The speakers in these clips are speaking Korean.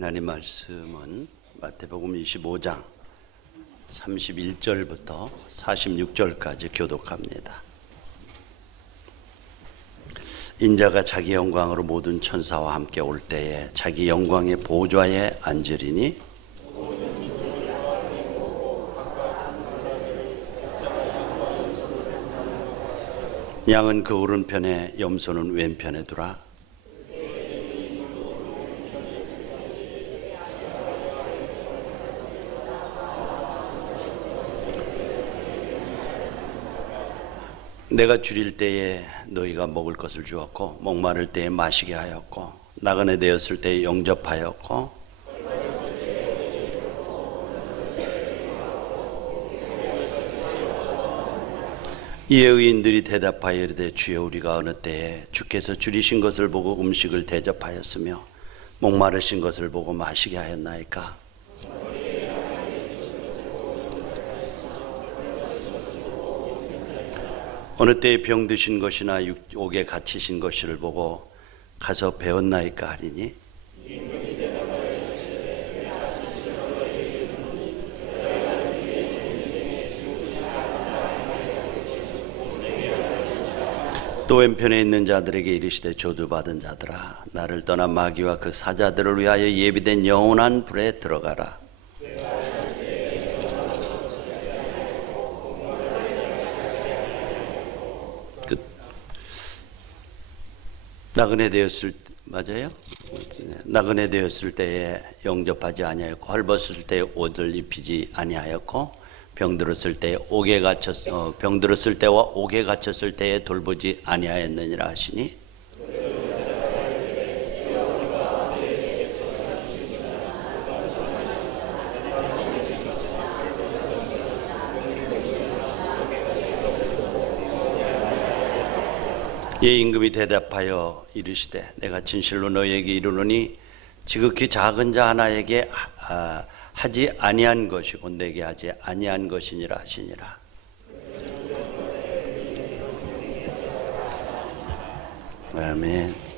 하나님 말씀은 마태복음 25장 31절부터 46절까지 교독합니다. 인자가 자기 영광으로 모든 천사와 함께 올 때에 자기 영광의 보좌에 앉으리니 양은 그 오른편에 염소는 왼편에 두라. 내가 줄일 때에 너희가 먹을 것을 주었고 목마를 때에 마시게 하였고 나그네 되었을 때에 영접하였고 이에 의인들이 대답하여 이르되 주여 우리가 어느 때에 주께서 줄이신 것을 보고 음식을 대접하였으며 목마르신 것을 보고 마시게 하였나이까. 어느 때에 병드신 것이나 옥에 갇히신 것을 보고 가서 배웠나이까 하리니 또 왼편에 있는 자들에게 이르시되 저주받은 자들아 나를 떠난 마귀와 그 사자들을 위하여 예비된 영원한 불에 들어가라. 나그네 되었을 맞아요? 나그네 되었을 때에 영접하지 아니하였고 헐벗을 때에 옷을 입히지 아니하였고 병들었을 때에 병들었을 때와 옥에 갇혔을 때에 돌보지 아니하였느니라 하시니 예 임금이 대답하여 이르시되 내가 진실로 너희에게 이르노니 지극히 작은 자 하나에게 하지 아니한 것이고 내게 하지 아니한 것이니라 하시니라. 아멘.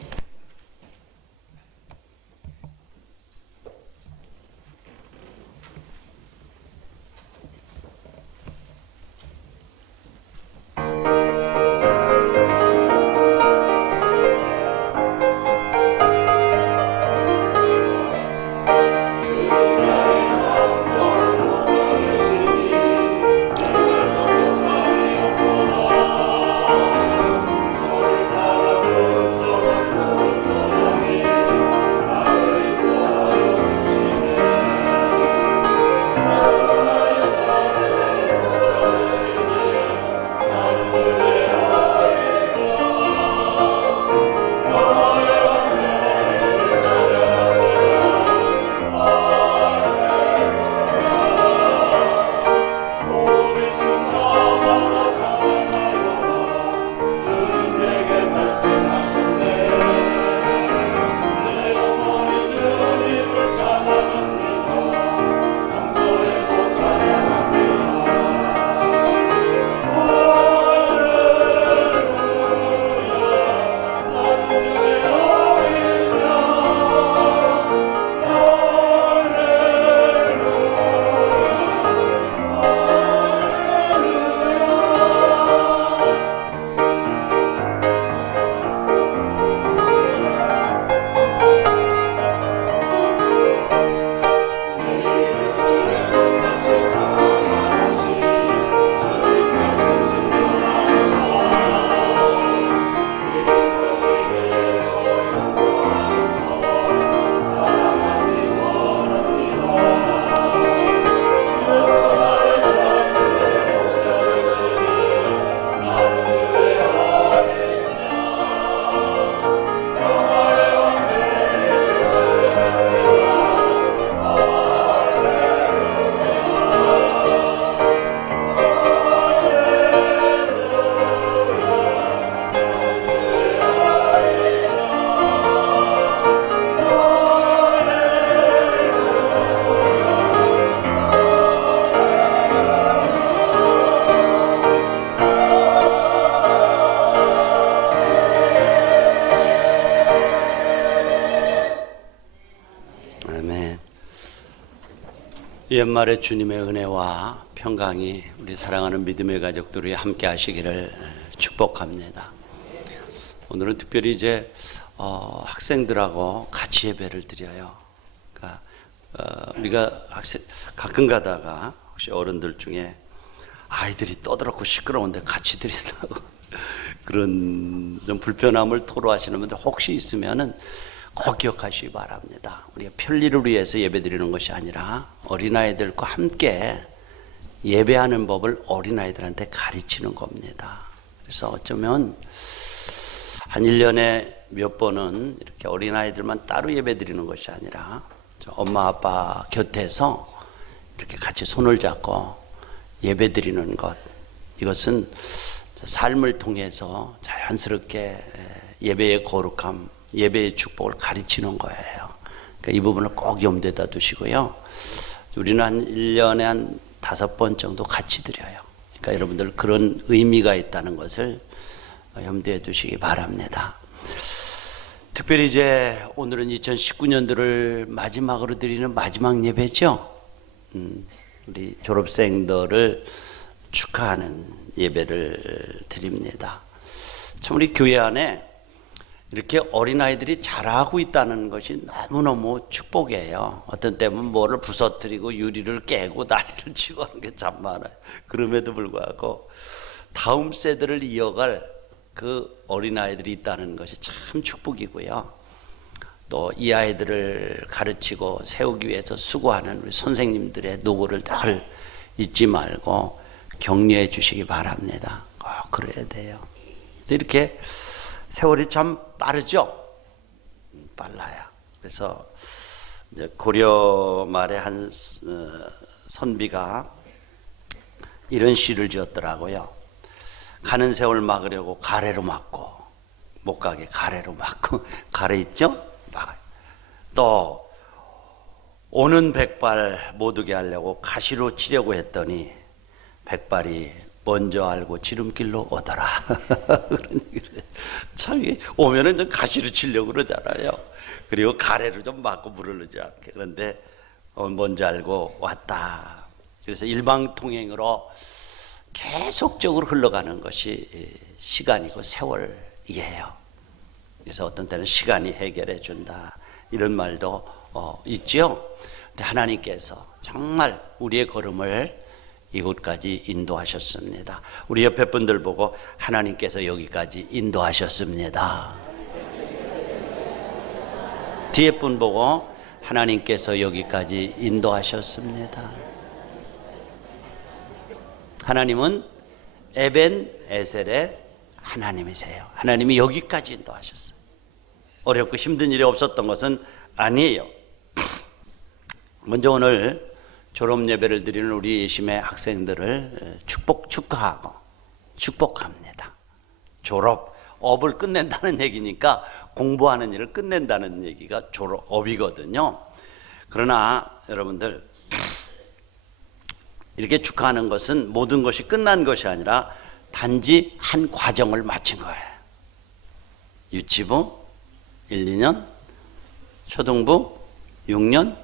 아멘. 연말에 주님의 은혜와 평강이 우리 사랑하는 믿음의 가족들이 함께 하시기를 축복합니다. 오늘은 특별히 이제 학생들하고 같이 예배를 드려요. 그러니까 우리가 가끔 가다가 혹시 어른들 중에 아이들이 떠들었고 시끄러운데 같이 드린다고 그런 좀 불편함을 토로하시는 분들 혹시 있으면은 꼭 기억하시기 바랍니다. 우리가 편리를 위해서 예배드리는 것이 아니라 어린아이들과 함께 예배하는 법을 어린아이들한테 가르치는 겁니다. 그래서 어쩌면 한 1년에 몇 번은 이렇게 어린아이들만 따로 예배드리는 것이 아니라 엄마 아빠 곁에서 이렇게 같이 손을 잡고 예배드리는 것, 이것은 삶을 통해서 자연스럽게 예배의 거룩함, 예배의 축복을 가르치는 거예요. 그러니까 이 부분을 꼭 염두에다 두시고요. 우리는 한 1년에 한 5번 정도 같이 드려요. 그러니까 여러분들 그런 의미가 있다는 것을 염두에 두시기 바랍니다. 특별히 이제 오늘은 2019년도를 마지막으로 드리는 마지막 예배죠. 우리 졸업생들을 축하하는 예배를 드립니다. 참 우리 교회 안에 이렇게 어린아이들이 자라고 있다는 것이 너무너무 축복이에요. 어떤 때는 뭐를 부서뜨리고 유리를 깨고 난리를 치고 하는 게 참 많아요. 그럼에도 불구하고 다음 세대를 이어갈 그 어린아이들이 있다는 것이 참 축복이고요. 또 이 아이들을 가르치고 세우기 위해서 수고하는 우리 선생님들의 노고를 늘 잊지 말고 격려해 주시기 바랍니다. 꼭 그래야 돼요. 이렇게 세월이 참 빠르죠? 빨라요. 그래서 이제 고려 말에 한 선비가 이런 시를 지었더라고요. 가는 세월 막으려고 가래로 막고, 못 가게 가래로 막고, 가래 있죠? 막아요. 또 오는 백발 못 오게 하려고 가시로 치려고 했더니 백발이 먼저 알고 지름길로 오더라. 그런 얘기를 참 오면은 좀 가시로 치려고 그러잖아요. 그리고 가래로 좀 막고 물르지 않게. 그런데 먼저 알고 왔다. 그래서 일방통행으로 계속적으로 흘러가는 것이 시간이고 세월이에요. 그래서 어떤 때는 시간이 해결해 준다 이런 말도 있죠. 근데 하나님께서 정말 우리의 걸음을 이곳까지 인도하셨습니다. 우리 옆에 분들 보고 하나님께서 여기까지 인도하셨습니다. 뒤에 분 보고 하나님께서 여기까지 인도하셨습니다. 하나님은 에벤 에셀의 하나님이세요. 하나님이 여기까지 인도하셨어요. 어렵고 힘든 일이 없었던 것은 아니에요. 먼저 오늘 졸업 예배를 드리는 우리 예심의 학생들을 축하하고 축복합니다. 업을 끝낸다는 얘기니까 공부하는 일을 끝낸다는 얘기가 졸업이거든요. 그러나 여러분들 이렇게 축하하는 것은 모든 것이 끝난 것이 아니라 단지 한 과정을 마친 거예요. 유치부 1, 2년, 초등부 6년,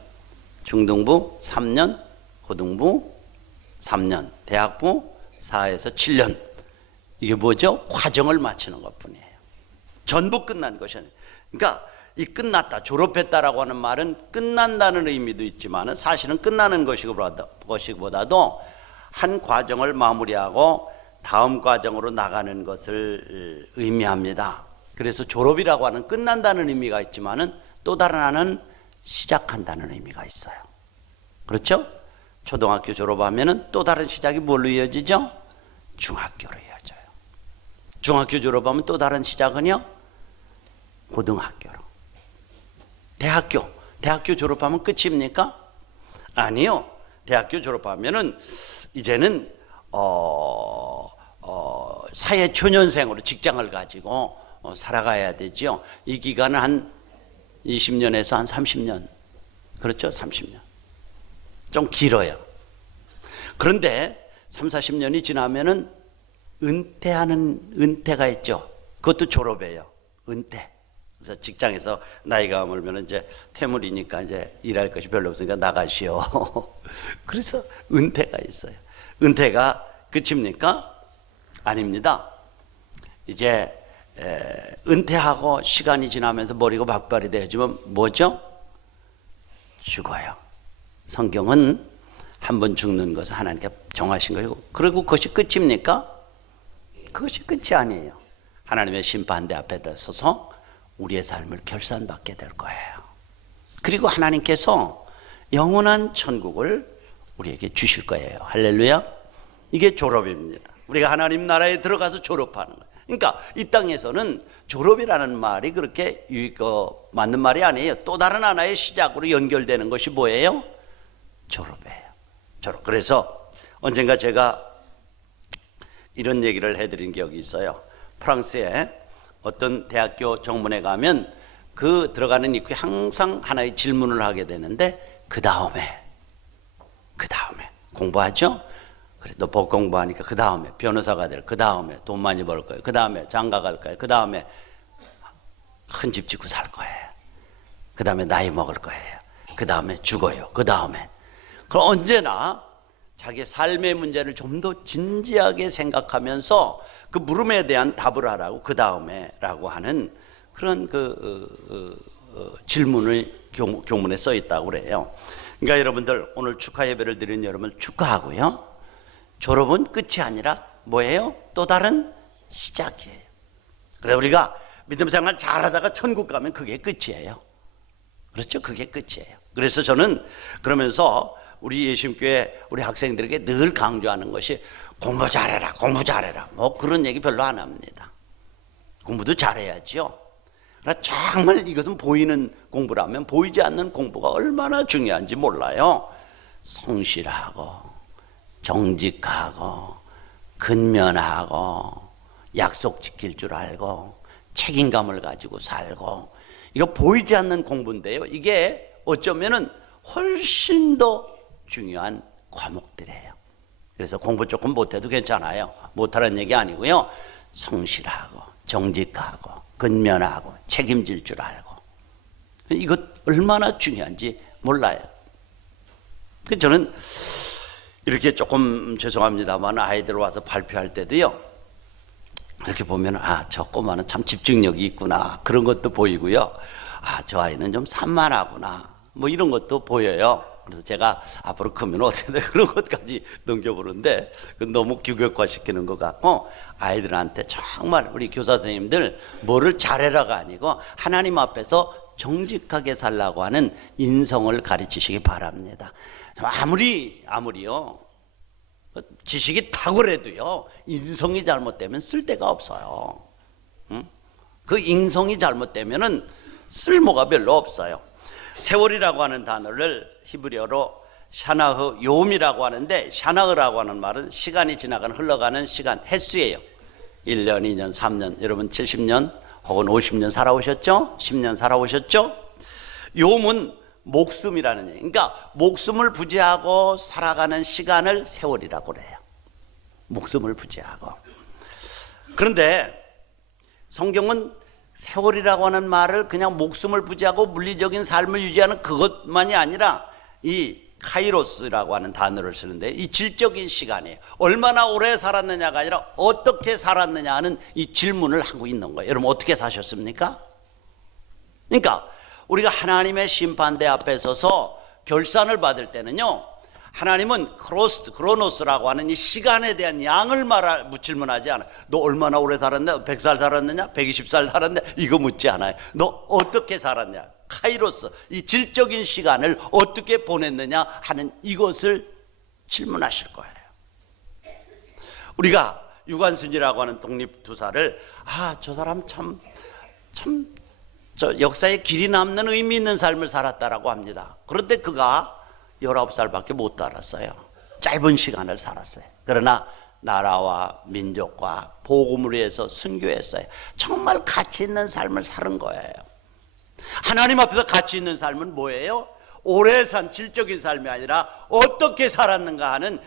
중등부 3년, 고등부 3년, 대학부 4에서 7년. 이게 뭐죠? 과정을 마치는 것뿐이에요. 전부 끝난 것이 아니에요. 그러니까 이 끝났다, 졸업했다라고 하는 말은 끝난다는 의미도 있지만 사실은 끝나는 것이보다도 한 과정을 마무리하고 다음 과정으로 나가는 것을 의미합니다. 그래서 졸업이라고 하는 끝난다는 의미가 있지만은 또 다른 하나는 시작한다는 의미가 있어요. 그렇죠? 초등학교 졸업하면은 또 다른 시작이 뭘로 이어지죠? 중학교로 이어져요. 중학교 졸업하면 또 다른 시작은요? 고등학교로. 대학교 졸업하면 끝입니까? 아니요. 대학교 졸업하면은 이제는 사회 초년생으로 직장을 가지고 살아가야 되죠. 이 기간은 한 20년에서 한 30년. 그렇죠? 30년. 좀 길어요. 그런데 3, 40년이 지나면은 은퇴가 있죠. 그것도 졸업이에요. 은퇴. 그래서 직장에서 나이가 멀면 이제 퇴물이니까 이제 일할 것이 별로 없으니까 나가시오. 그래서 은퇴가 있어요. 은퇴가 끝입니까? 아닙니다. 이제 은퇴하고 시간이 지나면서 머리가 박발이 되어지면 뭐죠? 죽어요. 성경은 한 번 죽는 것은 하나님께 정하신 거고, 그리고 그것이 끝입니까? 그것이 끝이 아니에요. 하나님의 심판대 앞에 서서 우리의 삶을 결산받게 될 거예요. 그리고 하나님께서 영원한 천국을 우리에게 주실 거예요. 할렐루야. 이게 졸업입니다. 우리가 하나님 나라에 들어가서 졸업하는 거예요. 그러니까 이 땅에서는 졸업이라는 말이 그렇게 맞는 말이 아니에요. 또 다른 하나의 시작으로 연결되는 것이 뭐예요? 졸업이에요. 졸업. 그래서 언젠가 제가 이런 얘기를 해드린 기억이 있어요. 프랑스에 어떤 대학교 정문에 가면 그 들어가는 입구에 항상 하나의 질문을 하게 되는데, 그 다음에 공부하죠? 그래, 너 법 공부하니까 그 다음에 변호사가 될, 그 다음에 돈 많이 벌 거예요, 그 다음에 장가 갈 거예요, 그 다음에 큰 집 짓고 살 거예요, 그 다음에 나이 먹을 거예요, 그 다음에 죽어요, 그 다음에. 그럼 언제나 자기 삶의 문제를 좀 더 진지하게 생각하면서 그 물음에 대한 답을 하라고, 그 다음에 라고 하는 그런 질문을 교문에 써 있다고 그래요. 그러니까 여러분들, 오늘 축하 예배를 드린 여러분을 축하하고요. 졸업은 끝이 아니라 뭐예요? 또 다른 시작이에요. 그래서 우리가 믿음 생활 잘하다가 천국 가면 그게 끝이에요. 그렇죠? 그게 끝이에요. 그래서 저는 그러면서 우리 예심교회 우리 학생들에게 늘 강조하는 것이, 공부 잘해라, 공부 잘해라. 뭐 그런 얘기 별로 안 합니다. 공부도 잘해야죠. 그러나 정말 이것은 보이는 공부라면 보이지 않는 공부가 얼마나 중요한지 몰라요. 성실하고 정직하고 근면하고 약속 지킬 줄 알고 책임감을 가지고 살고, 이거 보이지 않는 공부인데요. 이게 어쩌면은 훨씬 더 중요한 과목들이에요. 그래서 공부 조금 못해도 괜찮아요. 못하라는 얘기 아니고요. 성실하고 정직하고 근면하고 책임질 줄 알고, 이것 얼마나 중요한지 몰라요. 저는 이렇게 조금 죄송합니다만 아이들 와서 발표할 때도요, 이렇게 보면 저 꼬마는 참 집중력이 있구나, 그런 것도 보이고요. 저 아이는 좀 산만하구나, 뭐 이런 것도 보여요. 그래서 제가 앞으로 크면 어떻게 돼, 그런 것까지 넘겨보는데 너무 규격화시키는 것 같고, 아이들한테 정말 우리 교사 선생님들 뭐를 잘해라가 아니고 하나님 앞에서 정직하게 살라고 하는 인성을 가르치시기 바랍니다. 아무리요 지식이 탁월해도요, 인성이 잘못되면 쓸데가 없어요. 그 인성이 잘못되면은 쓸모가 별로 없어요. 세월이라고 하는 단어를 히브리어로 샤나흐 요음이라고 하는데, 샤나흐라고 하는 말은 시간이 지나가는, 흘러가는 시간, 횟수예요. 1년, 2년, 3년, 여러분 70년 혹은 50년 살아오셨죠? 10년 살아오셨죠? 요음은 목숨이라는 얘기. 그러니까 목숨을 부지하고 살아가는 시간을 세월이라고 그래요. 목숨을 부지하고. 그런데 성경은 세월이라고 하는 말을 그냥 목숨을 부지하고 물리적인 삶을 유지하는 그것만이 아니라 이 카이로스라고 하는 단어를 쓰는데, 이 질적인 시간이에요. 얼마나 오래 살았느냐가 아니라 어떻게 살았느냐 하는 이 질문을 하고 있는 거예요. 여러분 어떻게 사셨습니까? 그러니까 우리가 하나님의 심판대 앞에 서서 결산을 받을 때는요, 하나님은 크로노스라고 하는 이 시간에 대한 양을 질문하지 않아요. 너 얼마나 오래 살았냐? 100살 살았느냐? 120살 살았냐? 이거 묻지 않아요. 너 어떻게 살았냐? 카이로스, 이 질적인 시간을 어떻게 보냈느냐 하는 이것을 질문하실 거예요. 우리가 유관순이라고 하는 독립투사를 저 사람 저 역사에 길이 남는 의미 있는 삶을 살았다라고 합니다. 그런데 그가 19살밖에 못 살았어요. 짧은 시간을 살았어요. 그러나 나라와 민족과 복음을 위해서 순교했어요. 정말 가치 있는 삶을 사는 거예요. 하나님 앞에서 가치 있는 삶은 뭐예요? 오래 산 질적인 삶이 아니라 어떻게 살았는가 하는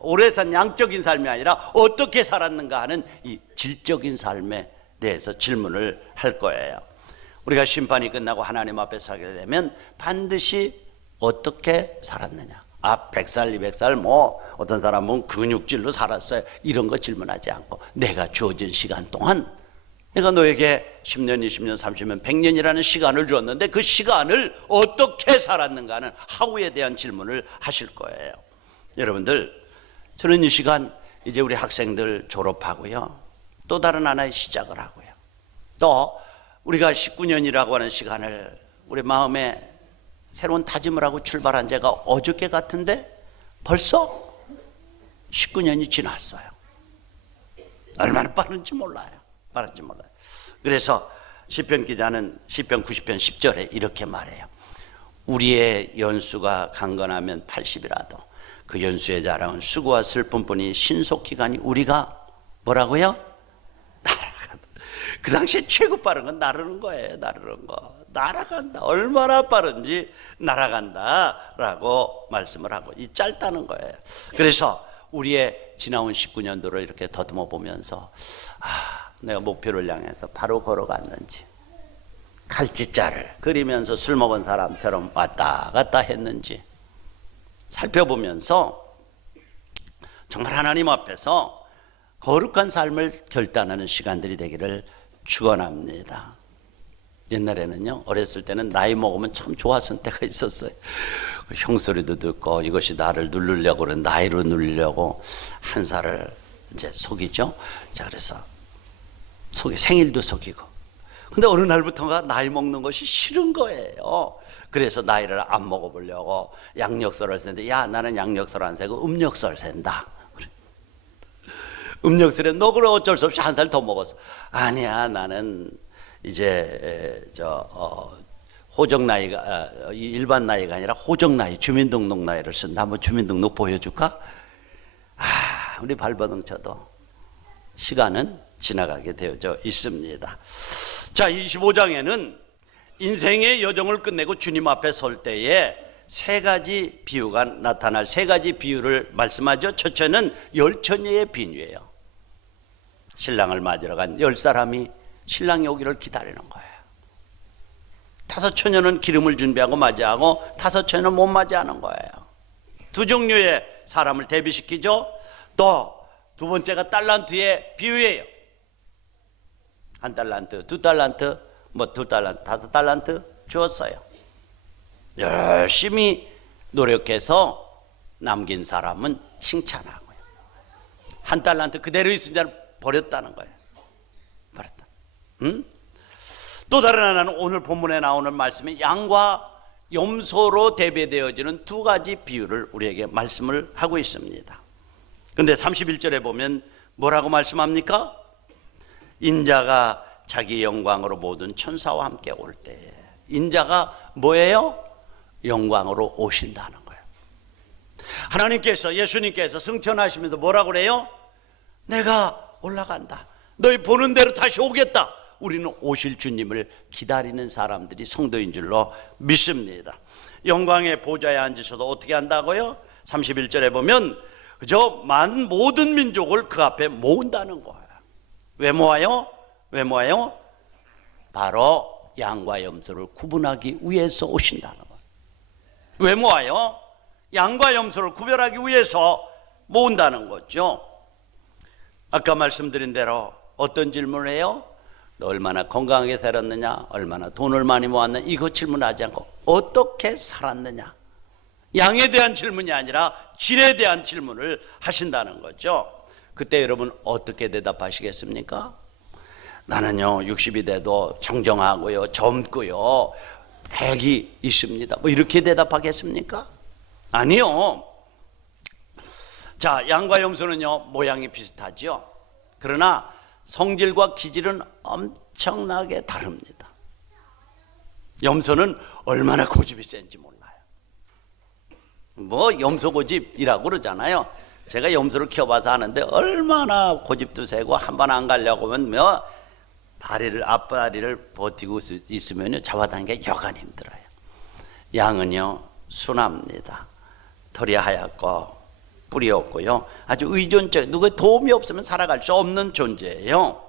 오래 산 양적인 삶이 아니라 어떻게 살았는가 하는 이 질적인 삶에 대해서 질문을 할 거예요. 우리가 심판이 끝나고 하나님 앞에 서게 되면 반드시 어떻게 살았느냐. 100살, 200살, 어떤 사람은 근육질로 살았어요. 이런 거 질문하지 않고 내가 주어진 시간 동안 내가 너에게 10년, 20년, 30년, 100년이라는 시간을 주었는데 그 시간을 어떻게 살았는가는 하우에 대한 질문을 하실 거예요. 여러분들, 저는 이 시간 이제 우리 학생들 졸업하고요. 또 다른 하나의 시작을 하고요. 또 우리가 19년이라고 하는 시간을 우리 마음에 새로운 다짐을 하고 출발한 제가 어저께 같은데 벌써 19년이 지났어요. 얼마나 빠른지 몰라요. 그래서 시편 기자는 시편 90편 10절에 이렇게 말해요. 우리의 연수가 강건하면 80이라도 그 연수의 자랑은 수고와 슬픔뿐이 신속기간이 우리가 뭐라고요? 날아간다. 그 당시에 최고 빠른 건 나르는 거예요. 날아간다. 얼마나 빠른지 날아간다라고 말씀을 하고 이 짧다는 거예요. 그래서 우리의 지나온 19년도를 이렇게 더듬어 보면서 내가 목표를 향해서 바로 걸어갔는지, 칼짓자를 그리면서 술 먹은 사람처럼 왔다 갔다 했는지 살펴보면서 정말 하나님 앞에서 거룩한 삶을 결단하는 시간들이 되기를 축원합니다. 옛날에는요, 어렸을 때는 나이 먹으면 참 좋았을 때가 있었어요. 형소리도 듣고 이것이 나를 누르려고 그런 나이로 누르려고 한 살을 이제 속이죠. 자, 그래서 생일도 속이고. 근데 어느 날부터가 나이 먹는 것이 싫은 거예요. 그래서 나이를 안 먹어보려고 양력서를 쓰는데, 야, 나는 양력서를 안 세고 음력서를 센다. 음력서래. 너 그래 어쩔 수 없이 한 살 더 먹었어. 아니야, 나는 이제 호적 나이가 일반 나이가 아니라 호적 나이, 주민등록 나이를 쓴다. 한번 주민등록 보여줄까? 우리 발버둥 쳐도 시간은 지나가게 되어져 있습니다. 자, 25장에는 인생의 여정을 끝내고 주님 앞에 설 때에 세 가지 비유가 나타날 세 가지 비유를 말씀하죠. 첫째는 열처녀의 비유예요. 신랑을 맞으러 간 10사람이 신랑이 오기를 기다리는 거예요. 5처녀는 기름을 준비하고 맞이하고 5처녀는 못 맞이하는 거예요. 두 종류의 사람을 대비시키죠. 또 두 번째가 달란트의 비유예요. 1달란트, 2달란트, 2달란트, 5달란트 주었어요. 열심히 노력해서 남긴 사람은 칭찬하고요. 1달란트 그대로 있으니 버렸다는 거예요. 버렸다. 또 다른 하나는 오늘 본문에 나오는 말씀이 양과 염소로 대비되어지는 두 가지 비유를 우리에게 말씀을 하고 있습니다. 그런데 31절에 보면 뭐라고 말씀합니까? 인자가 자기 영광으로 모든 천사와 함께 올 때에, 인자가 뭐예요? 영광으로 오신다는 거예요. 하나님께서, 예수님께서 승천하시면서 뭐라고 그래요? 내가 올라간다. 너희 보는 대로 다시 오겠다. 우리는 오실 주님을 기다리는 사람들이 성도인 줄로 믿습니다. 영광의 보좌에 앉으셔도 어떻게 한다고요? 31절에 보면 그저 모든 민족을 그 앞에 모은다는 거예요. 왜 모아요? 바로 양과 염소를 구분하기 위해서 오신다는 거예요. 왜 모아요? 양과 염소를 구별하기 위해서 모은다는 거죠. 아까 말씀드린 대로 어떤 질문을 해요? 너 얼마나 건강하게 살았느냐? 얼마나 돈을 많이 모았느냐? 이거 질문하지 않고 어떻게 살았느냐? 양에 대한 질문이 아니라 질에 대한 질문을 하신다는 거죠. 그때 여러분 어떻게 대답하시겠습니까? 나는요 60이 돼도 청정하고요, 젊고요, 백이 있습니다. 뭐 이렇게 대답하겠습니까? 아니요. 자, 양과 염소는요 모양이 비슷하죠. 그러나 성질과 기질은 엄청나게 다릅니다. 염소는 얼마나 고집이 센지 몰라요. 뭐 염소 고집이라고 그러잖아요. 제가 염소를 키워봐서 아는데 얼마나 고집도 세고 한 번 안 가려고 하면 뭐 앞다리를 버티고 있으면 잡아당기기가 여간 힘들어요. 양은요 순합니다. 털이 하얗고 뿔이 없고요, 아주 의존적, 누구의 도움이 없으면 살아갈 수 없는 존재예요.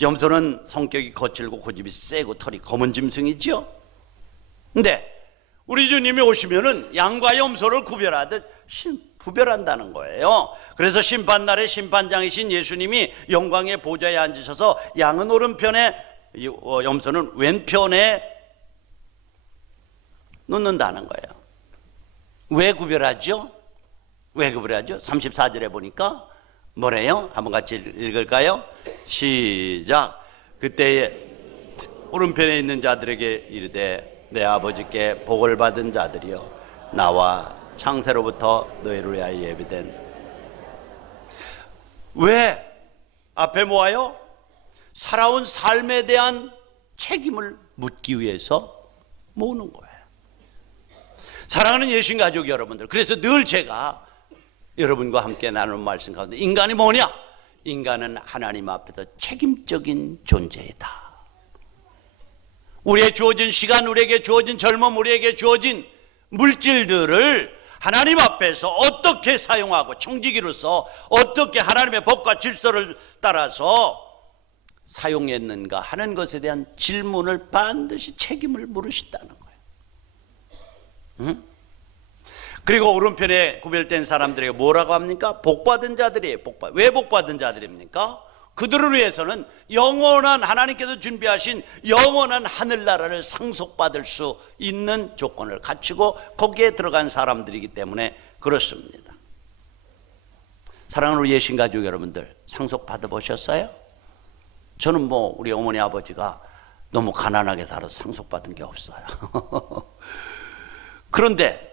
염소는 성격이 거칠고 고집이 세고 털이 검은 짐승이죠. 근데 우리 주님이 오시면은 양과 염소를 구별하듯 구별한다는 거예요. 그래서 심판날에 심판장이신 예수님이 영광의 보좌에 앉으셔서 양은 오른편에 염소는 왼편에 놓는다는 거예요. 왜 구별하죠? 왜 구별하죠? 34절에 보니까 뭐래요? 한번 같이 읽을까요? 시작. 그때에 오른편에 있는 자들에게 이르되 내 아버지께 복을 받은 자들이여 나와 창세로부터 너희를 위하여 예비된. 왜 앞에 모아요? 살아온 삶에 대한 책임을 묻기 위해서 모으는 거예요. 사랑하는 예수님 가족 여러분들, 그래서 늘 제가 여러분과 함께 나누는 말씀 가운데 인간이 뭐냐? 인간은 하나님 앞에서 책임적인 존재이다. 우리에게 주어진 시간, 우리에게 주어진 젊음, 우리에게 주어진 물질들을 하나님 앞에서 어떻게 사용하고 청지기로서 어떻게 하나님의 법과 질서를 따라서 사용했는가 하는 것에 대한 질문을 반드시 책임을 물으신다는 거예요. 응? 그리고 오른편에 구별된 사람들에게 뭐라고 합니까? 복받은 자들이에요. 왜 복받은 자들입니까? 그들을 위해서는 영원한, 하나님께서 준비하신 영원한 하늘나라를 상속받을 수 있는 조건을 갖추고 거기에 들어간 사람들이기 때문에 그렇습니다. 사랑하는 예신 가족 여러분들, 상속받아 보셨어요? 저는 우리 어머니 아버지가 너무 가난하게 살아서 상속받은 게 없어요. 그런데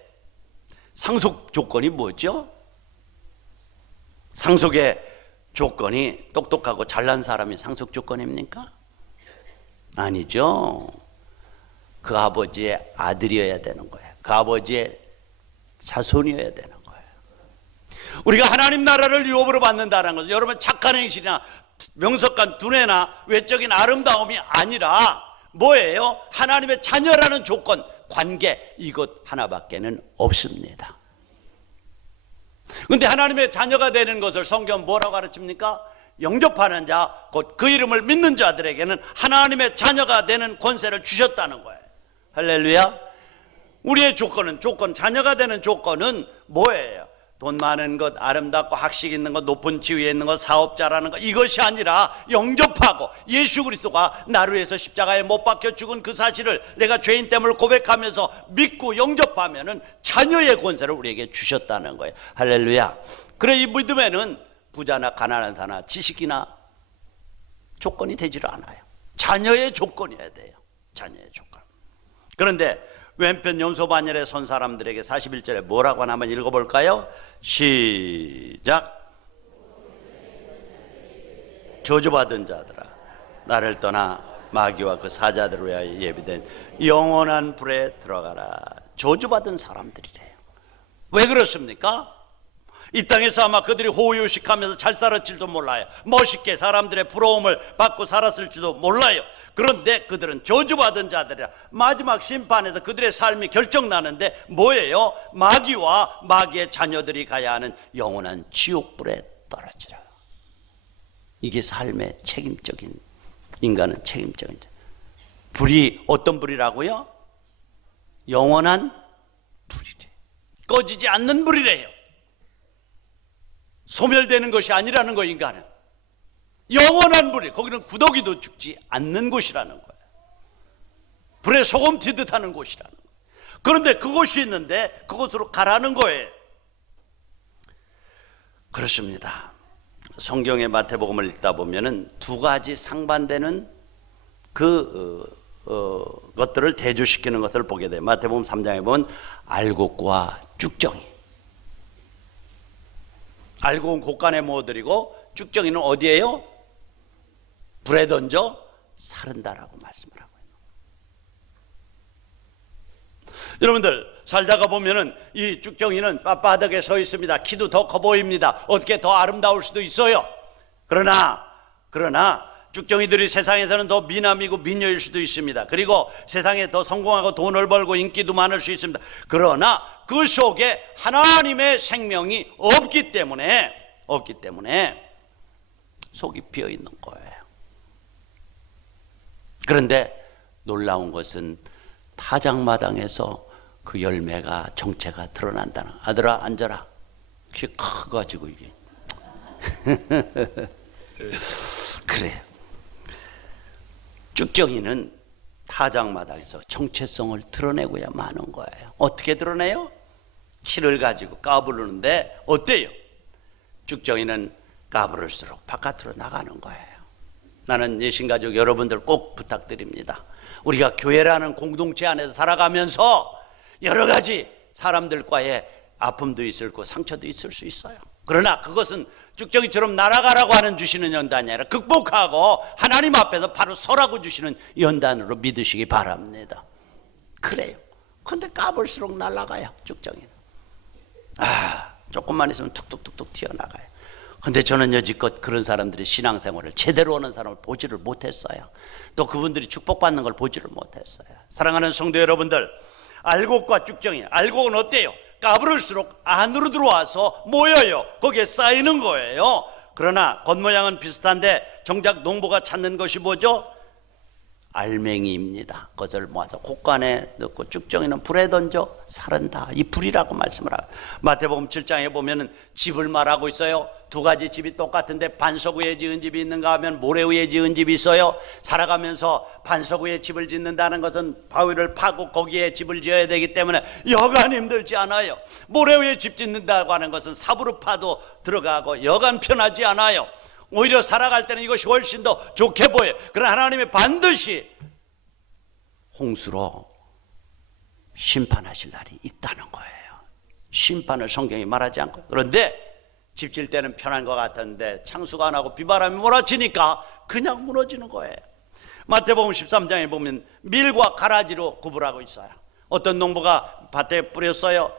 상속 조건이 뭐죠? 상속의 조건이 똑똑하고 잘난 사람이 상속 조건입니까? 아니죠. 그 아버지의 아들이어야 되는 거예요. 그 아버지의 자손이어야 되는 거예요. 우리가 하나님 나라를 유업으로 받는다는 것은 여러분 착한 행실이나 명석한 두뇌나 외적인 아름다움이 아니라 뭐예요? 하나님의 자녀라는 조건, 관계, 이것 하나밖에는 없습니다. 그런데 하나님의 자녀가 되는 것을 성경은 뭐라고 가르칩니까? 영접하는 자, 곧 그 이름을 믿는 자들에게는 하나님의 자녀가 되는 권세를 주셨다는 거예요. 할렐루야. 우리의 조건, 자녀가 되는 조건은 뭐예요? 돈 많은 것, 아름답고 학식 있는 것, 높은 지위에 있는 것, 사업자라는 것, 이것이 아니라 영접하고 예수 그리스도가 나를 위해서 십자가에 못 박혀 죽은 그 사실을 내가 죄인 됨을 고백하면서 믿고 영접하면은 자녀의 권세를 우리에게 주셨다는 거예요. 할렐루야. 그래, 이 믿음에는 부자나 가난한 사나 지식이나 조건이 되지를 않아요. 자녀의 조건이어야 돼요. 자녀의 조건. 그런데 왼편 염소반열에 선 사람들에게 41절에 뭐라고 하나 한번 읽어볼까요? 시작. 저주받은 자들아, 나를 떠나 마귀와 그 사자들을 위하여 예비된 영원한 불에 들어가라. 저주받은 사람들이래요. 왜 그렇습니까? 이 땅에서 아마 그들이 호의호식하면서 잘 살았을지도 몰라요. 멋있게 사람들의 부러움을 받고 살았을지도 몰라요. 그런데 그들은 저주받은 자들이라. 마지막 심판에서 그들의 삶이 결정나는데 뭐예요? 마귀와 마귀의 자녀들이 가야 하는 영원한 지옥불에 떨어지라. 이게 삶의 책임적인, 인간은 책임적인 불이 어떤 불이라고요? 영원한 불이래. 꺼지지 않는 불이래요. 소멸되는 것이 아니라는 거. 인간은 영원한 불이, 거기는 구더기도 죽지 않는 곳이라는 거예요. 불에 소금 튀듯 하는 곳이라는 거예요. 그런데 그곳이 있는데 그곳으로 가라는 거예요. 그렇습니다. 성경의 마태복음을 읽다 보면은 두 가지 상반되는 것들을 대조시키는 것을 보게 돼요. 마태복음 3장에 보면 알곡과 쭉정이. 알곡은 곳간에 모아드리고 쭉정이는 어디에요? 불에 던져 사른다라고 말씀을 하고 있는 거예요. 여러분들 살다가 보면은 이 쭉정이는 빳빳하게 서 있습니다. 키도 더 커 보입니다. 어떻게 더 아름다울 수도 있어요. 그러나 쭉정이들이 세상에서는 더 미남이고 미녀일 수도 있습니다. 그리고 세상에 더 성공하고 돈을 벌고 인기도 많을 수 있습니다. 그러나 그 속에 하나님의 생명이 없기 때문에 속이 비어 있는 거예요. 그런데 놀라운 것은 타작마당에서 그 열매가 정체가 드러난다는. 아들아 앉아라. 그게 커가지고 이게 그래요. 쭉정이는 타작마당에서 정체성을 드러내고야 마는 거예요. 어떻게 드러내요? 실을 가지고 까부르는데 어때요? 쭉정이는 까부를수록 바깥으로 나가는 거예요. 나는 예신가족 여러분들 꼭 부탁드립니다. 우리가 교회라는 공동체 안에서 살아가면서 여러 가지 사람들과의 아픔도 있을 거고 상처도 있을 수 있어요. 그러나 그것은 쭉정이처럼 날아가라고 하는 주시는 연단이 아니라 극복하고 하나님 앞에서 바로 서라고 주시는 연단으로 믿으시기 바랍니다. 그래요. 그런데 까볼수록 날아가요. 쭉정이는. 조금만 있으면 툭툭툭툭 튀어나가요. 근데 저는 여지껏 그런 사람들이 신앙생활을 제대로 하는 사람을 보지를 못했어요. 또 그분들이 축복받는 걸 보지를 못했어요. 사랑하는 성도 여러분들, 알곡과 쭉정이, 알곡은 어때요? 까부를수록 안으로 들어와서 모여요. 거기에 쌓이는 거예요. 그러나 겉모양은 비슷한데 정작 농부가 찾는 것이 뭐죠? 알맹이입니다. 그것을 모아서 곡간에 넣고 쭉정이는 불에 던져 사른다. 이 불이라고 말씀을 하고, 마태복음 7장에 보면은 집을 말하고 있어요. 두 가지 집이 똑같은데 반석 위에 지은 집이 있는가 하면 모래 위에 지은 집이 있어요. 살아가면서 반석 위에 집을 짓는다는 것은 바위를 파고 거기에 집을 지어야 되기 때문에 여간 힘들지 않아요. 모래 위에 집 짓는다고 하는 것은 삽으로 파도 들어가고 여간 편하지 않아요. 오히려 살아갈 때는 이것이 훨씬 더 좋게 보여요. 그러나 하나님이 반드시 홍수로 심판하실 날이 있다는 거예요. 심판을 성경이 말하지 않고. 그런데 집 질 때는 편한 것 같은데 창수가 안 하고 비바람이 몰아치니까 그냥 무너지는 거예요. 마태복음 13장에 보면 밀과 가라지로 구분하고 있어요. 어떤 농부가 밭에 뿌렸어요.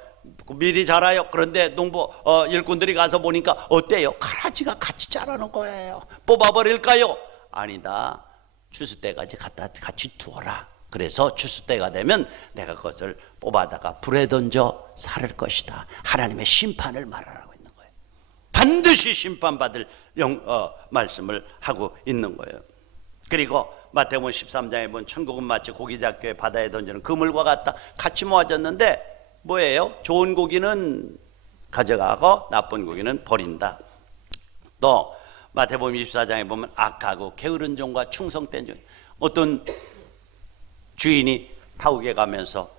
밀이 자라요. 그런데 농부 일꾼들이 가서 보니까 어때요? 가라지가 같이 자라는 거예요. 뽑아버릴까요? 아니다. 추수 때까지 갖다 같이 두어라. 그래서 추수 때가 되면 내가 그것을 뽑아다가 불에 던져 사를 것이다. 하나님의 심판을 말하라고 있는 거예요. 반드시 심판받을 말씀을 하고 있는 거예요. 그리고 마태복음 13장에 보면 천국은 마치 고기 잡기에 바다에 던지는 그물과 같다. 같이 모아졌는데 뭐예요? 좋은 고기는 가져가고 나쁜 고기는 버린다. 또 마태복음 24장에 보면 악하고 게으른 종과 충성된 종, 어떤 주인이 타국에 가면서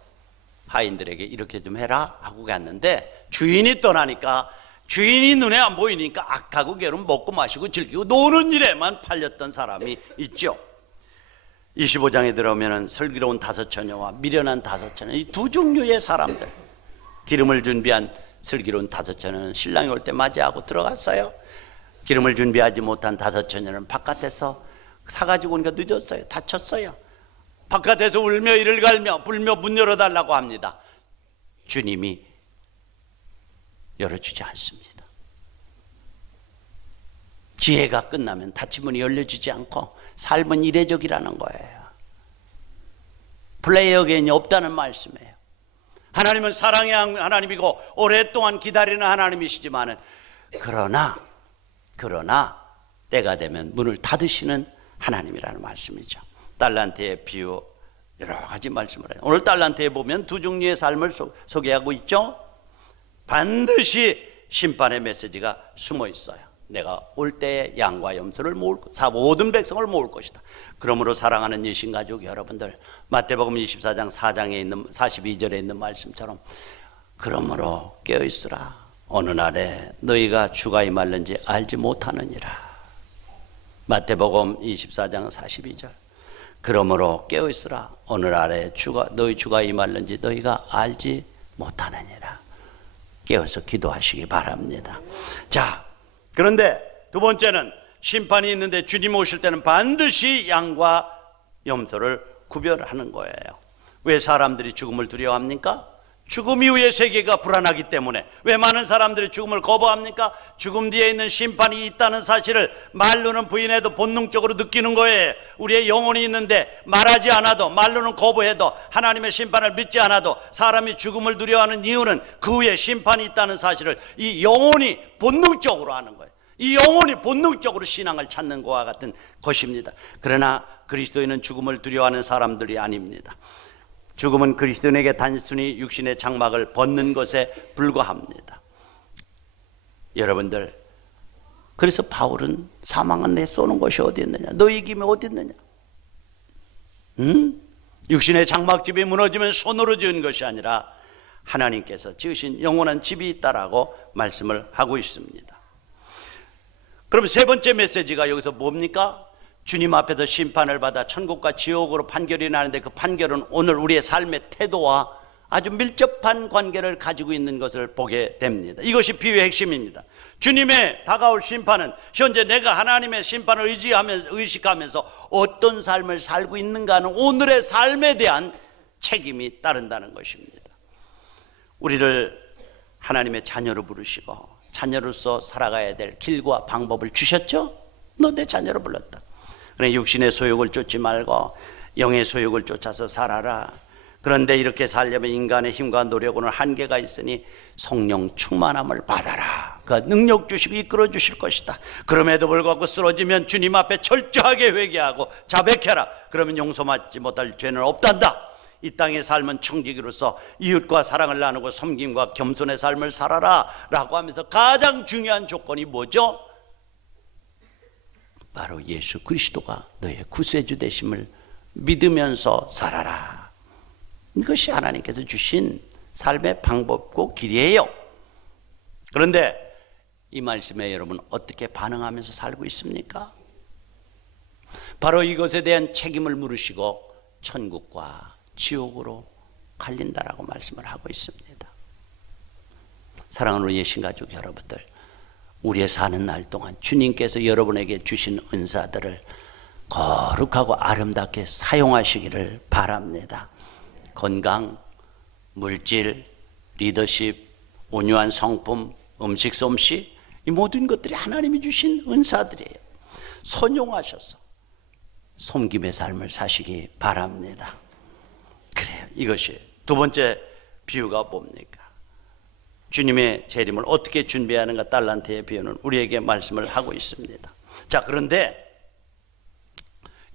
하인들에게 이렇게 좀 해라 하고 갔는데 주인이 떠나니까, 주인이 눈에 안 보이니까 악하고 게으름 먹고 마시고 즐기고 노는 일에만 팔렸던 사람이 있죠. 25장에 들어오면 슬기로운 5처녀와 미련한 5처녀, 이 두 종류의 사람들, 기름을 준비한 슬기로운 5처녀는 신랑이 올 때 맞이하고 들어갔어요. 기름을 준비하지 못한 5처녀는 바깥에서 사가지고 오니까 늦었어요. 다쳤어요. 바깥에서 울며 이를 갈며 불며 문 열어달라고 합니다. 주님이 열어주지 않습니다. 기회가 끝나면 닫힌 문이 열려주지 않고 삶은 이례적이라는 거예요. 플레이 어게인이 없다는 말씀이에요. 하나님은 사랑의 하나님이고 오랫동안 기다리는 하나님이시지만 그러나 때가 되면 문을 닫으시는 하나님이라는 말씀이죠. 달란트의 비유 여러 가지 말씀을 해요. 오늘 달란트에 보면 두 종류의 삶을 소개하고 있죠. 반드시 심판의 메시지가 숨어 있어요. 내가 올 때에 양과 염소를 모을 모든 백성을 모을 것이다. 그러므로 사랑하는 예신가족 여러분들, 마태복음 24장 4장에 있는 42절에 있는 말씀처럼 그러므로 깨어있으라. 어느 날에 너희가 주가 임할는지 알지 못하느니라. 마태복음 24장 42절. 그러므로 깨어있으라. 어느 날에 너희 주가 임할는지 너희가 알지 못하느니라. 깨어서 기도하시기 바랍니다. 자, 그런데 두 번째는 심판이 있는데 주님 오실 때는 반드시 양과 염소를 구별하는 거예요. 왜 사람들이 죽음을 두려워합니까? 죽음 이후의 세계가 불안하기 때문에. 왜 많은 사람들이 죽음을 거부합니까? 죽음 뒤에 있는 심판이 있다는 사실을 말로는 부인해도 본능적으로 느끼는 거예요. 우리의 영혼이 있는데 말하지 않아도, 말로는 거부해도, 하나님의 심판을 믿지 않아도 사람이 죽음을 두려워하는 이유는 그 후에 심판이 있다는 사실을 이 영혼이 본능적으로 하는 거예요. 이 영혼이 본능적으로 신앙을 찾는 것과 같은 것입니다. 그러나 그리스도인은 죽음을 두려워하는 사람들이 아닙니다. 죽음은 그리스도인에게 단순히 육신의 장막을 벗는 것에 불과합니다. 여러분들, 그래서 바울은 사망은 내 쏘는 것이 어디 있느냐, 너희 힘이 어디 있느냐. 육신의 장막집이 무너지면 손으로 지은 것이 아니라 하나님께서 지으신 영원한 집이 있다라고 말씀을 하고 있습니다. 그럼 세 번째 메시지가 여기서 뭡니까? 주님 앞에서 심판을 받아 천국과 지옥으로 판결이 나는데 그 판결은 오늘 우리의 삶의 태도와 아주 밀접한 관계를 가지고 있는 것을 보게 됩니다. 이것이 비유의 핵심입니다. 주님의 다가올 심판은 현재 내가 하나님의 심판을 의식하면서 어떤 삶을 살고 있는가 하는 오늘의 삶에 대한 책임이 따른다는 것입니다. 우리를 하나님의 자녀로 부르시고 자녀로서 살아가야 될 길과 방법을 주셨죠? 너 내 자녀로 불렀다. 그래, 육신의 소욕을 쫓지 말고 영의 소욕을 쫓아서 살아라. 그런데 이렇게 살려면 인간의 힘과 노력으로는 한계가 있으니 성령 충만함을 받아라. 그 능력 주시고 이끌어 주실 것이다. 그럼에도 불구하고 쓰러지면 주님 앞에 철저하게 회개하고 자백해라. 그러면 용서받지 못할 죄는 없단다. 이 땅의 삶은 청지기로서 이웃과 사랑을 나누고 섬김과 겸손의 삶을 살아라 라고 하면서 가장 중요한 조건이 뭐죠? 바로 예수 그리스도가 너의 구세주 되심을 믿으면서 살아라. 이것이 하나님께서 주신 삶의 방법고 길이에요. 그런데 이 말씀에 여러분 어떻게 반응하면서 살고 있습니까? 바로 이것에 대한 책임을 물으시고 천국과 지옥으로 갈린다라고 말씀을 하고 있습니다. 사랑하는 우리 예신가족 여러분들, 우리의 사는 날 동안 주님께서 여러분에게 주신 은사들을 거룩하고 아름답게 사용하시기를 바랍니다. 건강, 물질, 리더십, 온유한 성품, 음식 솜씨, 이 모든 것들이 하나님이 주신 은사들이에요. 선용하셔서 섬김의 삶을 사시기 바랍니다. 그래요. 이것이 두 번째 비유가 뭡니까? 주님의 재림을 어떻게 준비하는가, 달란트의 비유는 우리에게 말씀을 하고 있습니다. 자, 그런데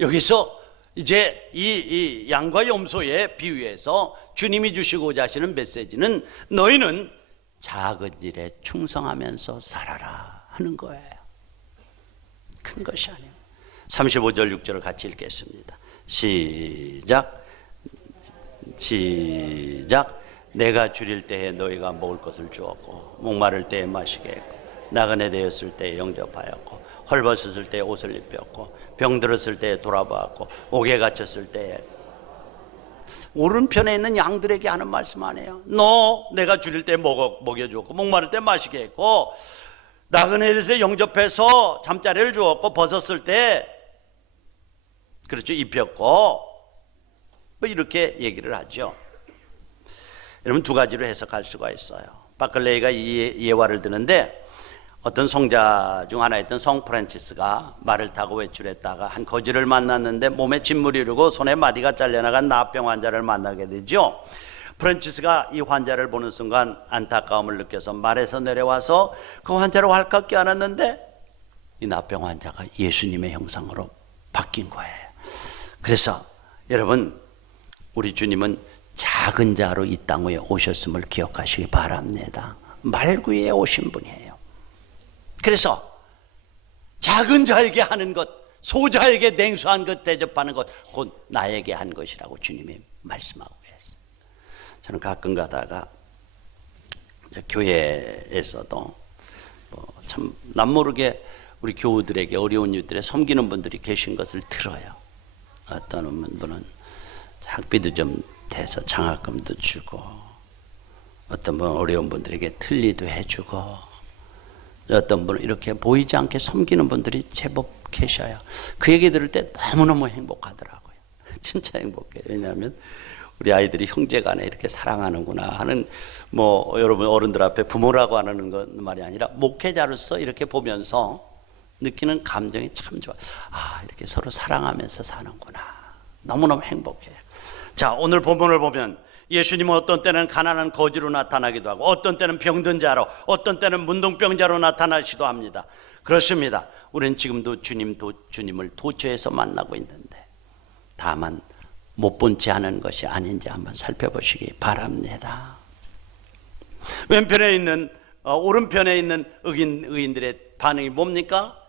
여기서 이제 이 양과 염소의 비유에서 주님이 주시고자 하시는 메시지는 너희는 작은 일에 충성하면서 살아라 하는 거예요. 큰 것이 아니에요. 35절 6절을 같이 읽겠습니다. 시작. 내가 줄일 때에 너희가 먹을 것을 주었고 목마를 때에 마시게 했고 나그네 되었을 때에 영접하였고 헐벗었을 때에 옷을 입혔고 병들었을 때에 돌아보았고 옥에 갇혔을 때에. 오른편에 있는 양들에게 하는 말씀 아니에요. 너 내가 줄일 때 먹여주었고 목마를 때 마시게 했고 나그네 되었을 때 영접해서 잠자리를 주었고 벗었을 때 그렇죠 입혔고 뭐 이렇게 얘기를 하죠. 여러분 두 가지로 해석할 수가 있어요. 바클레이가 이 예화를 드는데 어떤 성자 중 하나였던 성 프란치스가 말을 타고 외출했다가 한 거지를 만났는데 몸에 진물이 흐르고 손에 마디가 잘려나간 나병 환자를 만나게 되죠. 프란치스가 이 환자를 보는 순간 안타까움을 느껴서 말에서 내려와서 그 환자를 활갑 껴안았는데 이 나병 환자가 예수님의 형상으로 바뀐 거예요. 그래서 여러분 우리 주님은 작은 자로 이 땅 위에 오셨음을 기억하시기 바랍니다. 말구에 오신 분이에요. 그래서 작은 자에게 하는 것, 소자에게 냉수한 것 대접하는 것, 곧 나에게 한 것이라고 주님이 말씀하고 계세요. 저는 가끔 가다가 교회에서도 참 남모르게 우리 교우들에게 어려운 이들에 섬기는 분들이 계신 것을 들어요. 어떤 분은 학비도 좀 돼서 장학금도 주고, 어떤 분은 어려운 분들에게 틀리도 해주고, 어떤 분은 이렇게 보이지 않게 섬기는 분들이 제법 계셔요. 그 얘기 들을 때 너무너무 행복하더라고요. 진짜 행복해요. 왜냐하면 우리 아이들이 형제간에 이렇게 사랑하는구나 하는, 뭐 여러분 어른들 앞에 부모라고 하는 건 말이 아니라 목회자로서 이렇게 보면서 느끼는 감정이 참 좋아요. 아, 이렇게 서로 사랑하면서 사는구나. 너무너무 행복해요. 자, 오늘 본문을 보면 예수님은 어떤 때는 가난한 거지로 나타나기도 하고 어떤 때는 병든 자로, 어떤 때는 문둥병자로 나타나시기도 합니다. 그렇습니다. 우리는 지금도 주님을 도처에서 만나고 있는데 다만 못 본 채 하는 것이 아닌지 한번 살펴보시기 바랍니다. 왼편에 있는 오른편에 있는 의인들의 반응이 뭡니까?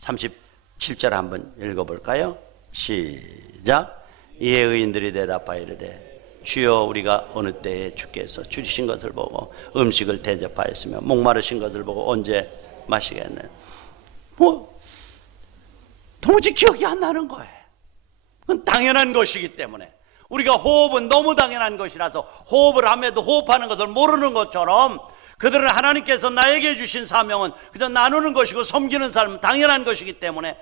37절 한번 읽어볼까요? 시작. 이에 의인들이 대답하여 이르되 주여 우리가 어느 때에 주께서 주신 것을 보고 음식을 대접하였으며 목마르신 것을 보고 언제 마시겠나요? 도무지 기억이 안 나는 거예요. 그건 당연한 것이기 때문에 우리가 호흡은 너무 당연한 것이라서 호흡을 함에도 호흡하는 것을 모르는 것처럼 그들은 하나님께서 나에게 주신 사명은 그저 나누는 것이고 섬기는 삶은 당연한 것이기 때문에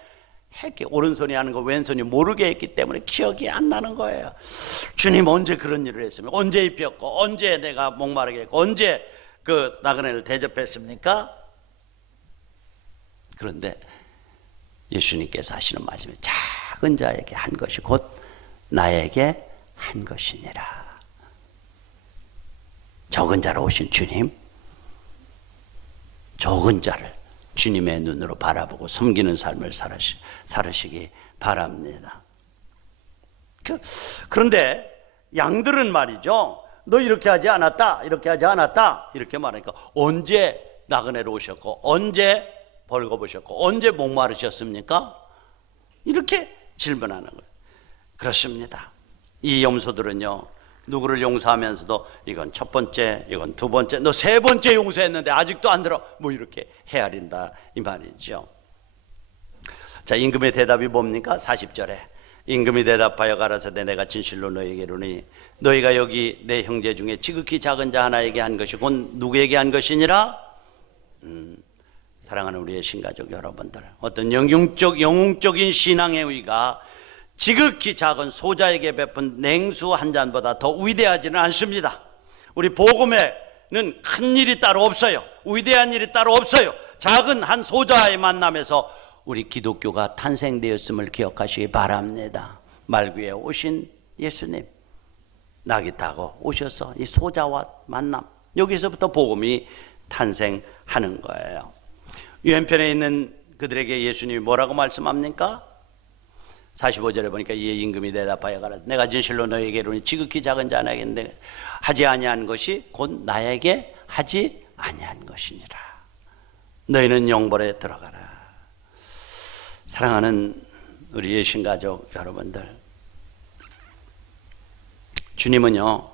했기 오른손이 하는 거 왼손이 모르게 했기 때문에 기억이 안 나는 거예요. 주님 언제 그런 일을 했습니까? 언제 입혔고 언제 내가 목마르게 했고 언제 그 나그네를 대접했습니까? 그런데 예수님께서 하시는 말씀이 작은 자에게 한 것이 곧 나에게 한 것이니라. 적은 자로 오신 주님, 적은 자를 주님의 눈으로 바라보고 섬기는 삶을 살으시기 바랍니다. 그런데 양들은 말이죠, 너 이렇게 하지 않았다, 이렇게 하지 않았다 이렇게 말하니까 언제 나그네로 오셨고 언제 벌거벗으셨고 언제 목마르셨습니까? 이렇게 질문하는 거예요. 그렇습니다. 이 염소들은요, 누구를 용서하면서도 이건 첫 번째, 이건 두 번째, 너 세 번째 용서했는데 아직도 안 들어, 뭐 이렇게 헤아린다 이 말이죠. 자, 임금의 대답이 뭡니까? 40절에 임금이 대답하여 가라사대 내가 진실로 너에게 이르노니 너희가 여기 내 형제 중에 지극히 작은 자 하나에게 한 것이 곧 누구에게 한 것이니라? 사랑하는 우리의 신가족 여러분들, 어떤 영웅적인 신앙의 의가 지극히 작은 소자에게 베푼 냉수 한 잔보다 더 위대하지는 않습니다. 우리 복음에는 큰 일이 따로 없어요. 위대한 일이 따로 없어요. 작은 한 소자의 만남에서 우리 기독교가 탄생되었음을 기억하시기 바랍니다. 말귀에 오신 예수님 낙이 타고 오셔서 이 소자와 만남, 여기서부터 복음이 탄생하는 거예요. 왼편에 있는 그들에게 예수님이 뭐라고 말씀합니까? 45절에 보니까 이에 임금이 대답하여 가라 내가 진실로 너에게 이르노니 지극히 작은 자에게 하지 아니한 것이 곧 나에게 하지 아니한 것이니라. 너희는 영벌에 들어가라. 사랑하는 우리의 신가족 여러분들, 주님은요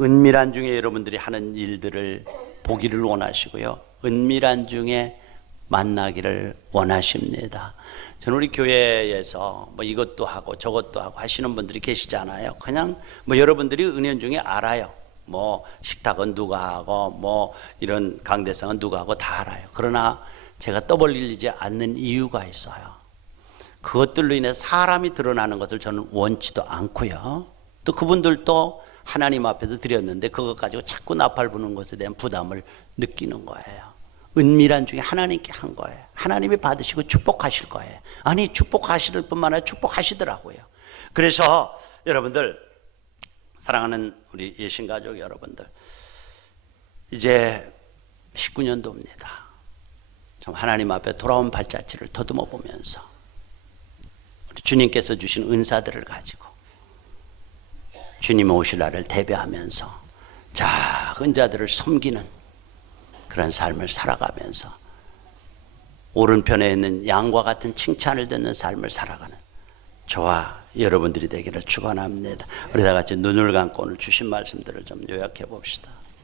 은밀한 중에 여러분들이 하는 일들을 보기를 원하시고요, 은밀한 중에 만나기를 원하십니다. 저는 우리 교회에서 뭐 이것도 하고 저것도 하고 하시는 분들이 계시잖아요. 그냥 뭐 여러분들이 은연 중에 알아요. 뭐 식탁은 누가 하고 뭐 이런 강대상은 누가 하고 다 알아요. 그러나 제가 떠벌리지 않는 이유가 있어요. 그것들로 인해 사람이 드러나는 것을 저는 원치도 않고요, 또 그분들도 하나님 앞에도 드렸는데 그것 가지고 자꾸 나팔 부는 것에 대한 부담을 느끼는 거예요. 은밀한 중에 하나님께 한 거예요. 하나님이 받으시고 축복하실 거예요. 아니 축복하실 뿐만 아니라 축복하시더라고요. 그래서 여러분들, 사랑하는 우리 예신가족 여러분들, 이제 19년도입니다. 좀 하나님 앞에 돌아온 발자취를 더듬어 보면서 우리 주님께서 주신 은사들을 가지고 주님 오실 날을 대비하면서 작은 자들을 섬기는 그런 삶을 살아가면서 오른편에 있는 양과 같은 칭찬을 듣는 삶을 살아가는 저와 여러분들이 되기를 축원합니다. 우리 다 같이 눈을 감고 오늘 주신 말씀들을 좀 요약해 봅시다.